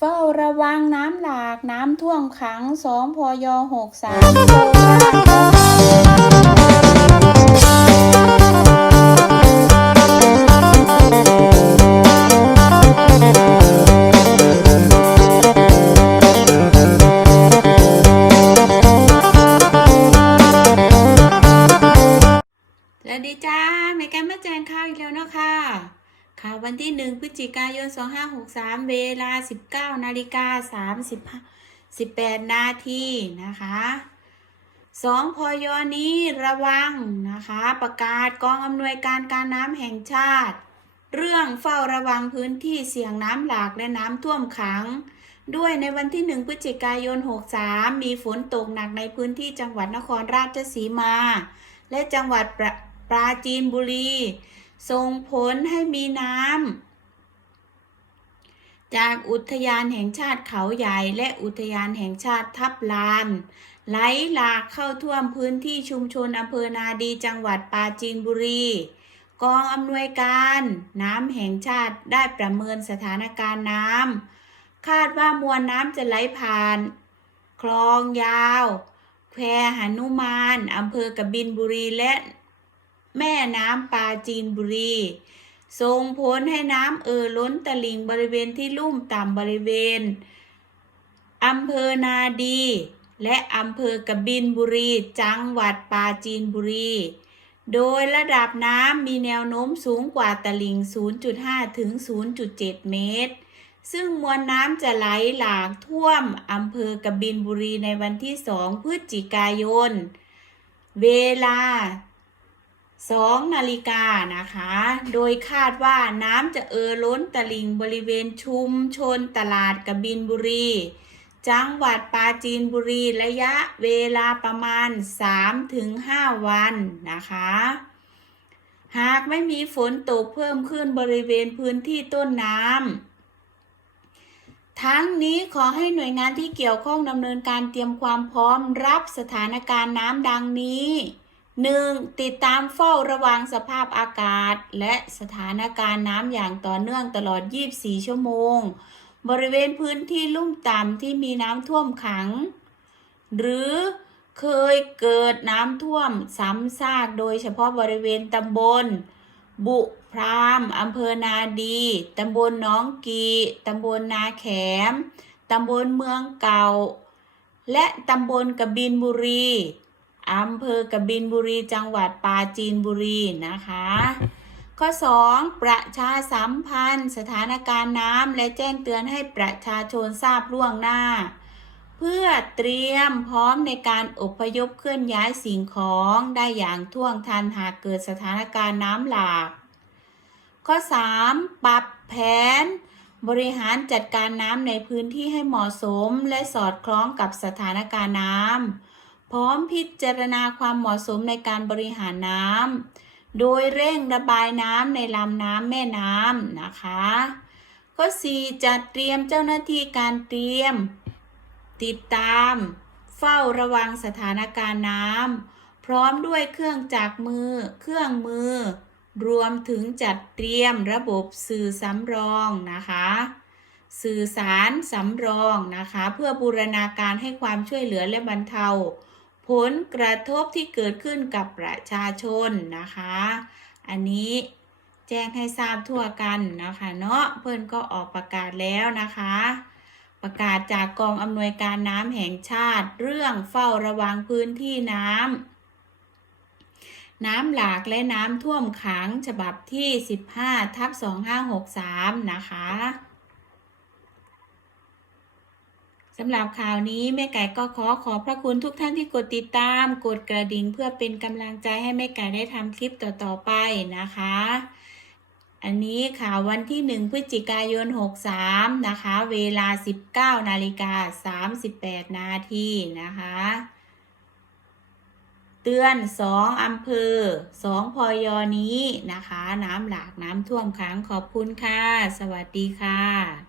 เฝ้าระวังน้ำหลากน้ำท่วมขังสองพยหกสาม ข่าววันที่ 1 พฤศจิกายน 2563 เวลา 19นาฬิกา30 18 นาทีนะคะสองพยนี้ระวังนะคะ ประกาศกองอำนวยการการน้ำแห่งชาติ เรื่องเฝ้าระวังพื้นที่เสี่ยงน้ำหลากและน้ำท่วมขัง ด้วยในวันที่ 1 พฤศจิกายน 63 มีฝนตกหนักในพื้นที่จังหวัดนครราชสีมา และจังหวัดปราปราจีนบุรี ส่งผลให้มีน้ำจากอุทยานแห่งชาติเขาใหญ่และอุทยานแห่งชาติทับลาน ไหลหลากเข้าท่วมพื้นที่ชุมชนอำเภอนาดีจังหวัดปราจีนบุรีกองอำนวยการน้ำแห่งชาติได้ประเมินสถานการณ์น้ำคาดว่ามวลน้ำจะไหลผ่าน คลองยาวแควหนุมานอำเภอกบินบุรีและ แม่น้ำปาจีนบุรีส่งผลให้น้ำเอ่อล้นตลิ่งบริเวณที่ลุ่มต่ำบริเวณอำเภอนาดี และอำเภอกบินบุรี จังหวัดปราจีนบุรี โดยระดับน้ำมีแนวโน้มสูงกว่าตลิ่ง 0.5 ถึง 0.7 เมตร ซึ่งมวลน้ำจะไหลหลากท่วมอำเภอกบินบุรีในวันที่ 2 พฤศจิกายน เวลา 2นาฬิกานะคะ โดยคาดว่าน้ำจะเอ่อล้นตลิ่งบริเวณชุมชนตลาดกบินบุรี จังหวัดปราจีนบุรีระยะเวลาประมาณ 3-5 วันนะคะ หากไม่มีฝนตกเพิ่มขึ้นบริเวณพื้นที่ต้นน้ำทั้งนี้ขอให้หน่วยงานที่เกี่ยวข้องดำเนินการเตรียมความพร้อมรับสถานการณ์น้ำดังนี้ 1. ติดตามเฝ้าระวังสภาพอากาศ และสถานการณ์น้ำอย่างต่อเนื่องตลอด 24 ชั่วโมง บริเวณพื้นที่ลุ่มต่ำที่มีน้ำท่วมขัง หรือเคยเกิดน้ำท่วมซ้ำซากโดยเฉพาะบริเวณตำบล บุพรามอำเภอนาดีตำบลน้องกีตำบลนาแขมตำบลเมืองเก่า และตำบลกบินบุรี อำเภอกบินบุรี จังหวัดปราจีนบุรีนะคะ ข้อ 2. ประชาสัมพันธ์ สถานการณ์น้ำและแจ้งเตือนให้ประชาชนทราบล่วงหน้า เพื่อเตรียมพร้อมในการอพยพเคลื่อนย้ายสิ่งของได้อย่างท่วงทันหากเกิดสถานการณ์น้ำหลาก ข้อ 3. ปรับแผนบริหารจัดการน้ำในพื้นที่ให้เหมาะสม และสอดคล้องกับสถานการณ์น้ำ พร้อมพิจารณาความเหมาะสมในการบริหารน้ำโดยเร่งระบายน้ำในลำน้ำแม่น้ำนะคะข้อ 4. จัดเตรียมเจ้าหน้าที่การเตรียม ติดตาม เฝ้าระวังสถานการณ์น้ำพร้อมด้วยเครื่องจักรมือ เครื่องมือ รวมถึงจัดเตรียมระบบสื่อสำรองนะคะสื่อสารสำรองนะคะ เพื่อบูรณาการให้ความช่วยเหลือและบรรเทา ผลกระทบที่เกิดขึ้นกับประชาชนนะคะ อันนี้แจ้งให้ทราบทั่วกันนะคะเนาะเพื่อนก็ออกประกาศแล้วนะคะ ประกาศจากกองอำนวยการน้ำแห่งชาติ เรื่องเฝ้าระวังพื้นที่น้ำน้ำหลากและน้ำท่วมขังฉบับที่ 15ทับ2563 นะคะ สำหรับข่าวนี้แม่ไก่ก็ขอขอบพระคุณทุกท่านที่กดติดตาม กดกระดิ่งเพื่อเป็นกำลังใจให้แม่ไก่ได้ทำคลิปต่อๆไปนะคะ อันนี้ข่าววันที่ 1 พฤศจิกายน 63 นะคะ เวลา 19 นาฬิกา 38 นาทีนะคะ เตือน 2 อำเภอ 2พยนี้นะคะ น้ำหลากน้ำท่วมขังขอบคุณค่ะ สวัสดีค่ะ